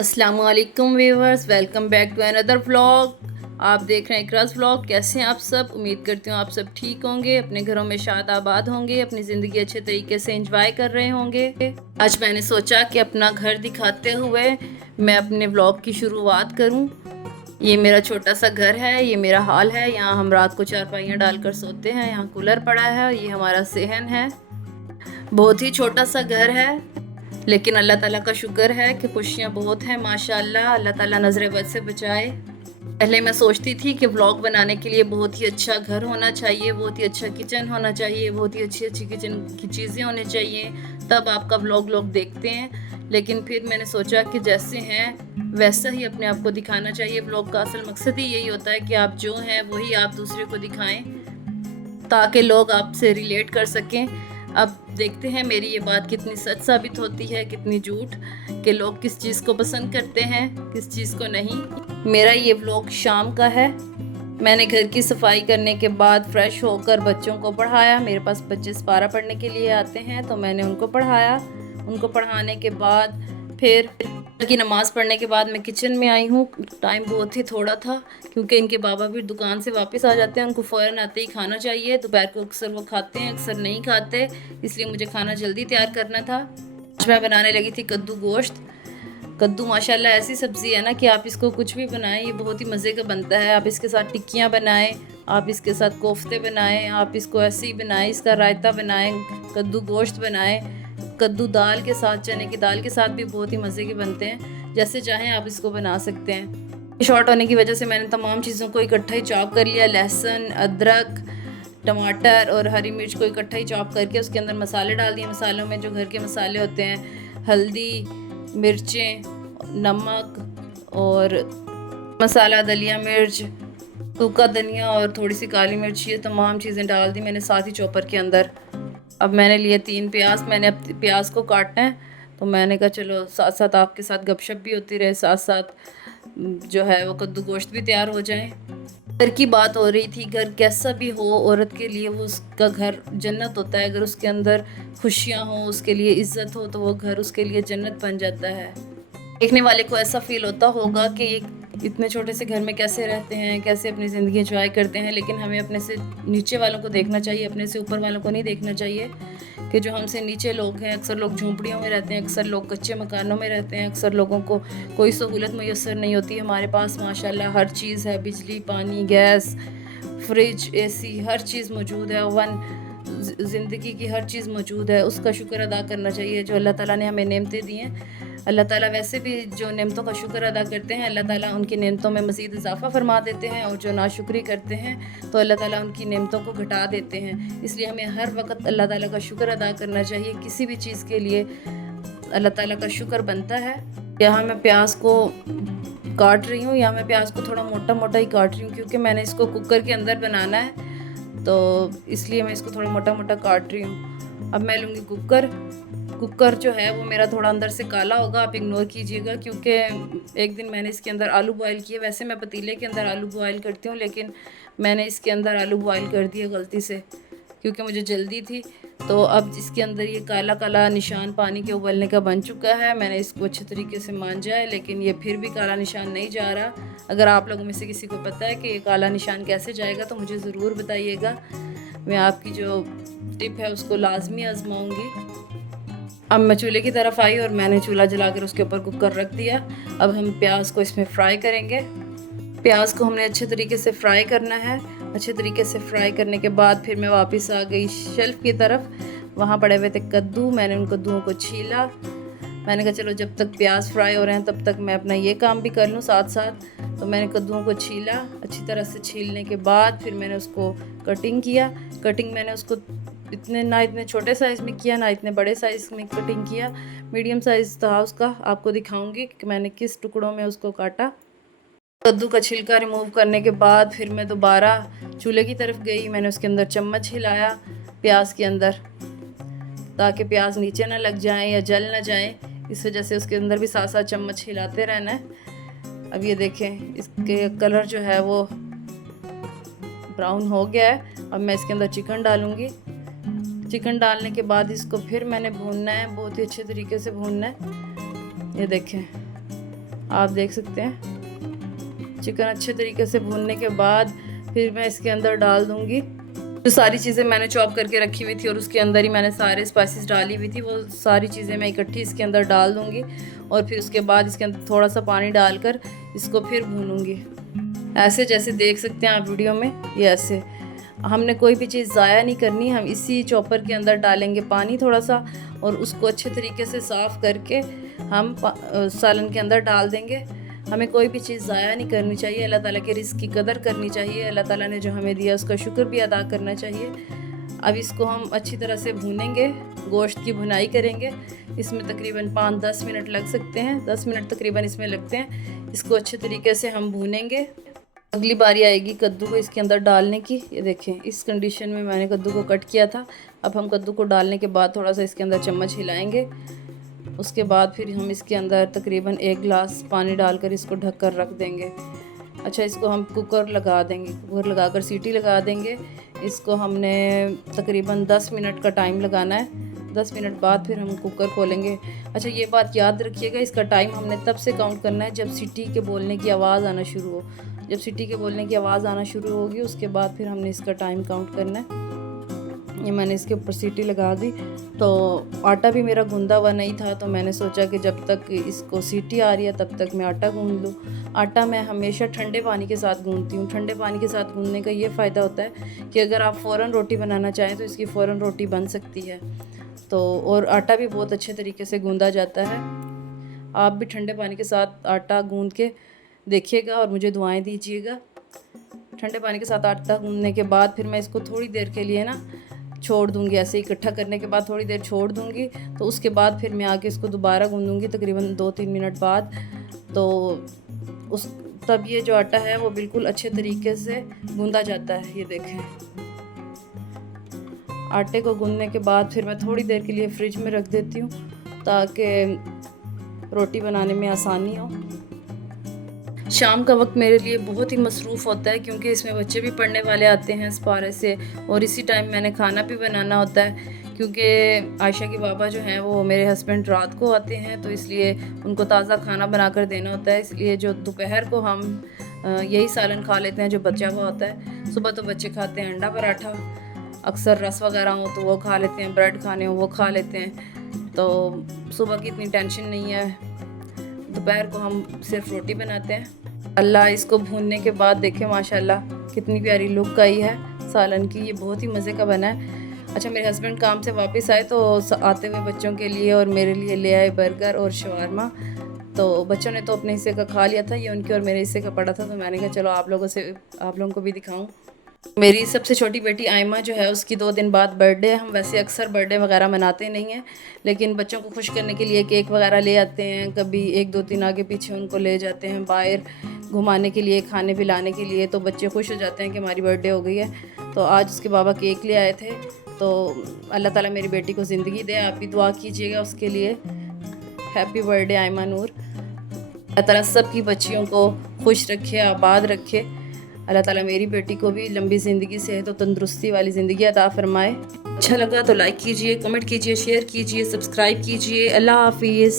अस्सलामुअलैकुम viewers, welcome back to another vlog. आप देख रहे हैं इकराज़ व्लॉग। कैसे हैं आप सब? उम्मीद करती हूँ आप सब ठीक होंगे, अपने घरों में शाद आबाद होंगे, अपनी ज़िंदगी अच्छे तरीके से एंजॉय कर रहे होंगे। आज मैंने सोचा कि अपना घर दिखाते हुए मैं अपने व्लॉग की शुरुआत करूँ। ये मेरा छोटा सा घर है, ये मेरा हॉल है। यहाँ हम रात को चारपाइयाँ डालकर सोते हैं। यहाँ कूलर पड़ा है। ये हमारा सेहन है। बहुत ही छोटा सा घर है, लेकिन अल्लाह ताला का शुक्र है कि खुशियाँ बहुत हैं माशाल्लाह। अल्लाह ताला नज़र बद से बचाए। पहले मैं सोचती थी कि व्लॉग बनाने के लिए बहुत ही अच्छा घर होना चाहिए, बहुत ही अच्छा किचन होना चाहिए, बहुत ही अच्छी अच्छी किचन की चीज़ें होनी चाहिए, तब आपका व्लॉग लोग देखते हैं। लेकिन फिर मैंने सोचा कि जैसे हैं वैसा ही अपने आप को दिखाना चाहिए। व्लॉग का असल मकसद ही यही होता है कि आप जो हैं वही आप दूसरे को दिखाएं, ताकि लोग आपसे रिलेट कर सकें। अब देखते हैं मेरी ये बात कितनी सच साबित होती है, कितनी झूठ, कि लोग किस चीज़ को पसंद करते हैं, किस चीज़ को नहीं। मेरा ये व्लॉग शाम का है। मैंने घर की सफाई करने के बाद फ्रेश होकर बच्चों को पढ़ाया। मेरे पास बच्चे सपारा पढ़ने के लिए आते हैं, तो मैंने उनको पढ़ाया। उनको पढ़ाने के बाद फिर की नमाज़ पढ़ने के बाद मैं किचन में आई हूँ। टाइम बहुत ही थोड़ा था, क्योंकि इनके बाबा भी दुकान से वापस आ जाते हैं। उनको फ़ौरन आते ही खाना चाहिए। दोपहर को अक्सर वो खाते हैं, अक्सर नहीं खाते, इसलिए मुझे खाना जल्दी तैयार करना था। आज मैं बनाने लगी थी कद्दू गोश्त। कद्दू माशाल्लाह ऐसी सब्ज़ी है ना कि आप इसको कुछ भी बनाएं, ये बहुत ही मज़े का बनता है। आप इसके साथ टिक्कियाँ बनाएं, आप इसके साथ कोफ्ते बनाएं, आप इसको ऐसे ही बनाएं, इसका रायता बनाएं, कद्दू गोश्त बनाएं। कद्दू दाल के साथ, चने की दाल के साथ भी बहुत ही मज़े के बनते हैं। जैसे चाहें आप इसको बना सकते हैं। शॉर्ट होने की वजह से मैंने तमाम चीज़ों को इकट्ठा ही चॉप कर लिया। लहसुन, अदरक, टमाटर और हरी मिर्च को इकट्ठा ही चॉप करके उसके अंदर मसाले डाल दिए। मसालों में जो घर के मसाले होते हैं, हल्दी, मिर्चें, नमक और मसाला धनिया मिर्च, सूखा धनिया और थोड़ी सी काली मिर्च, ये तमाम चीज़ें डाल दी मैंने साथ ही चॉपर के अंदर। अब मैंने लिए 3 प्याज। मैंने अब प्याज को काटना है, तो मैंने कहा चलो साथ साथ आपके साथ गपशप भी होती रहे, साथ साथ जो है वो कद्दू गोश्त भी तैयार हो जाए। घर की बात हो रही थी। घर कैसा भी हो, औरत के लिए वो उसका घर जन्नत होता है। अगर उसके अंदर खुशियाँ हो, उसके लिए इज्जत हो, तो वो घर उसके लिए जन्नत बन जाता है। देखने वाले को ऐसा फील होता होगा कि इतने छोटे से घर में कैसे रहते हैं, कैसे अपनी ज़िंदगी एंजॉय करते हैं। लेकिन हमें अपने से नीचे वालों को देखना चाहिए, अपने से ऊपर वालों को नहीं देखना चाहिए। कि जो हमसे नीचे लोग हैं, अक्सर लोग झोंपड़ियों में रहते हैं, अक्सर लोग कच्चे मकानों में रहते हैं, अक्सर लोगों को कोई सहूलत मैसर नहीं होती। हमारे पास माशाल्लाह हर चीज़ है, बिजली, पानी, गैस, फ्रिज, एसी, हर चीज़ मौजूद है। ओवन, ज़िंदगी की हर चीज़ मौजूद है। उसका शुक्र अदा करना चाहिए जो अल्लाह ताला ने हमें नेमतें दी हैं। अल्लाह ताला वैसे भी जो नेमतों का शुक्र अदा करते हैं, अल्लाह ताला उनकी नेमतों में मज़ीद इजाफ़ा फरमा देते हैं, और जो नाशुक्री करते हैं तो अल्लाह ताला उनकी नेमतों को घटा देते हैं। इसलिए हमें हर वक्त अल्लाह ताला का शुक्र अदा करना चाहिए। किसी भी चीज़ के लिए अल्लाह ताला का शुक्र बनता है। यहाँ मैं प्याज को काट रही हूँ। यहाँ मैं प्याज को थोड़ा मोटा मोटा ही काट रही हूँ, क्योंकि मैंने इसको कुकर के अंदर बनाना है, तो इसलिए मैं इसको थोड़ा मोटा मोटा काट रही हूँ। अब मैं लूँगी कुकर। कुकर जो है वो मेरा थोड़ा अंदर से काला होगा, आप इग्नोर कीजिएगा, क्योंकि एक दिन मैंने इसके अंदर आलू बॉयल किए। वैसे मैं पतीले के अंदर आलू बॉयल करती हूँ, लेकिन मैंने इसके अंदर आलू बॉयल कर दिए गलती से, क्योंकि मुझे जल्दी थी। तो अब इसके अंदर ये काला काला निशान पानी के उबलने का बन चुका है। मैंने इसको अच्छे तरीके से मांजा है, लेकिन ये फिर भी काला निशान नहीं जा रहा। अगर आप लोगों में से किसी को पता है कि ये काला निशान कैसे जाएगा, तो मुझे ज़रूर बताइएगा। मैं आपकी जो टिप है उसको लाजमी आजमाऊँगी। अब मैं चूल्हे की तरफ आई और मैंने चूल्हा जलाकर उसके ऊपर कुकर रख दिया। अब हम प्याज को इसमें फ्राई करेंगे। प्याज को हमने अच्छे तरीके से फ्राई करना है। अच्छे तरीके से फ्राई करने के बाद फिर मैं वापस आ गई शेल्फ़ की तरफ। वहाँ पड़े हुए थे कद्दू। मैंने उन कद्दूओं को छीला। मैंने कहा चलो जब तक प्याज फ्राई हो रहे हैं तब तक मैं अपना ये काम भी कर लूँ साथ साथ। तो मैंने कद्दूओं को छीला। अच्छी तरह से छीलने के बाद फिर मैंने उसको कटिंग किया। कटिंग मैंने उसको इतने छोटे साइज़ में किया, ना इतने बड़े साइज़ में कटिंग किया। मीडियम साइज़ था उसका। आपको दिखाऊंगी कि मैंने किस टुकड़ों में उसको काटा। कद्दू का छिलका रिमूव करने के बाद फिर मैं दोबारा चूल्हे की तरफ गई। मैंने उसके अंदर चम्मच हिलाया प्याज के अंदर, ताकि प्याज नीचे ना लग जाए या जल ना जाए। इस वजह से उसके अंदर भी साथ साथ चम्मच हिलाते रहना है। अब ये देखें, इसके कलर जो है वो ब्राउन हो गया है। अब मैं इसके अंदर चिकन डालूँगी। चिकन डालने के बाद इसको फिर मैंने भूनना है, बहुत ही अच्छे तरीके से भूनना है। ये देखें, आप देख सकते हैं। चिकन अच्छे तरीके से भूनने के बाद फिर मैं इसके अंदर डाल दूँगी जो सारी चीज़ें मैंने चॉप करके रखी हुई थी, और उसके अंदर ही मैंने सारे स्पाइसेस डाली हुई थी, वो सारी चीज़ें मैं इकट्ठी इसके अंदर डाल दूँगी। और फिर उसके बाद इसके अंदर थोड़ा सा पानी डालकर इसको फिर भूनूँगी। ऐसे जैसे देख सकते हैं आप वीडियो में, ये ऐसे हमने कोई भी चीज़ ज़ाया नहीं करनी। हम इसी चॉपर के अंदर डालेंगे पानी थोड़ा सा, और उसको अच्छे तरीके से साफ़ करके हम सालन के अंदर डाल देंगे। हमें कोई भी चीज़ ज़ाया नहीं करनी चाहिए। अल्लाह ताला के रिज़्क़ की कदर करनी चाहिए। अल्लाह ताला ने जो हमें दिया उसका शुक्र भी अदा करना चाहिए। अब इसको हम अच्छी तरह से भूनेंगे, गोश्त की भुनाई करेंगे। इसमें तकरीबन 5-10 मिनट लग सकते हैं, 10 मिनट तकरीबन इसमें लगते हैं। इसको अच्छे तरीके से हम भूनेंगे। अगली बारी आएगी कद्दू को इसके अंदर डालने की। ये देखें, इस कंडीशन में मैंने कद्दू को कट किया था। अब हम कद्दू को डालने के बाद थोड़ा सा इसके अंदर चम्मच हिलाएंगे। उसके बाद फिर हम इसके अंदर तकरीबन 1 गिलास पानी डालकर इसको ढक कर रख देंगे। अच्छा, इसको हम कुकर लगा देंगे, कुकर लगाकर सीटी लगा देंगे। इसको हमने तकरीबन 10 मिनट का टाइम लगाना है। 10 मिनट बाद फिर हम कुकर खोलेंगे। अच्छा, ये बात याद रखिएगा, इसका टाइम हमने तब से काउंट करना है जब सीटी के बोलने की आवाज़ आना शुरू हो। जब सीटी के बोलने की आवाज़ आना शुरू होगी उसके बाद फिर हमने इसका टाइम काउंट करना है। ये मैंने इसके ऊपर सीटी लगा दी। तो आटा भी मेरा गूंदा हुआ नहीं था, तो मैंने सोचा कि जब तक इसको सीटी आ रही है तब तक मैं आटा गूंद लूँ। आटा मैं हमेशा ठंडे पानी के साथ गूंदती हूँ। ठंडे पानी के साथ गूंदने का ये फ़ायदा होता है कि अगर आप फ़ौरन रोटी बनाना चाहें तो इसकी फ़ौरन रोटी बन सकती है। तो और आटा भी बहुत अच्छे तरीके से गूंदा जाता है। आप भी ठंडे पानी के साथ आटा गूंद के देखिएगा और मुझे दुआएं दीजिएगा। ठंडे पानी के साथ आटा गूंदने के बाद फिर मैं इसको थोड़ी देर के लिए ना छोड़ दूंगी। ऐसे इकट्ठा करने के बाद थोड़ी देर छोड़ दूंगी। तो उसके बाद फिर मैं आके इसको दोबारा गूंदूंगी तकरीबन 2-3 मिनट बाद। तो उस तब ये जो आटा है वो बिल्कुल अच्छे तरीके से गूंदा जाता है। ये देखें, आटे को गूंदने के बाद फिर मैं थोड़ी देर के लिए फ्रिज में रख देती हूँ ताकि रोटी बनाने में आसानी हो। शाम का वक्त मेरे लिए बहुत ही मसरूफ़ होता है क्योंकि इसमें बच्चे भी पढ़ने वाले आते हैं सपारे से, और इसी टाइम मैंने खाना भी बनाना होता है क्योंकि आयशा के बाबा जो हैं वो मेरे हस्बैंड रात को आते हैं, तो इसलिए उनको ताज़ा खाना बनाकर देना होता है। इसलिए जो दोपहर को हम यही सालन खा लेते हैं जो बचा हुआ होता है। सुबह तो बच्चे खाते हैं अंडा पराठा, अक्सर रस वगैरह हो तो वो खा लेते हैं, ब्रेड खाने हो वो खा लेते हैं। तो सुबह की इतनी टेंशन नहीं है। दोपहर को हम सिर्फ रोटी बनाते हैं। अल्लाह, इसको भूनने के बाद देखें माशाल्लाह कितनी प्यारी लुक आई है सालन की। ये बहुत ही मज़े का बना है। अच्छा, मेरे हस्बैंड काम से वापस आए तो आते हुए बच्चों के लिए और मेरे लिए ले आए बर्गर और शवारमा। तो बच्चों ने तो अपने हिस्से का खा लिया था, ये उनके और मेरे हिस्से का पड़ा था। तो मैंने कहा चलो आप लोगों को भी दिखाऊं। मेरी सबसे छोटी बेटी आयमा जो है उसकी 2 दिन बाद बर्थडे है। हम वैसे अक्सर बर्थडे वगैरह मनाते नहीं हैं, लेकिन बच्चों को खुश करने के लिए केक वगैरह ले आते हैं। कभी 1-2 दिन आगे पीछे उनको ले जाते हैं बाहर घुमाने के लिए, खाने पिलाने के लिए। तो बच्चे खुश हो जाते हैं कि हमारी बर्थडे हो गई है। तो आज उसके बाबा केक ले आए थे। तो अल्लाह ताला मेरी बेटी को ज़िंदगी दे, आप भी दुआ कीजिएगा उसके लिए। हैप्पी बर्थडे आयमा नूर। अल्लाह ताला सब की बच्चियों को खुश रखे, आबाद रखे। अल्लाह ताला मेरी बेटी को भी लंबी ज़िंदगी, सेहत और तंदुरुस्ती वाली ज़िंदगी अता फरमाए। अच्छा लगा तो लाइक कीजिए, कमेंट कीजिए, शेयर कीजिए, सब्सक्राइब कीजिए। अल्लाह हाफिज़।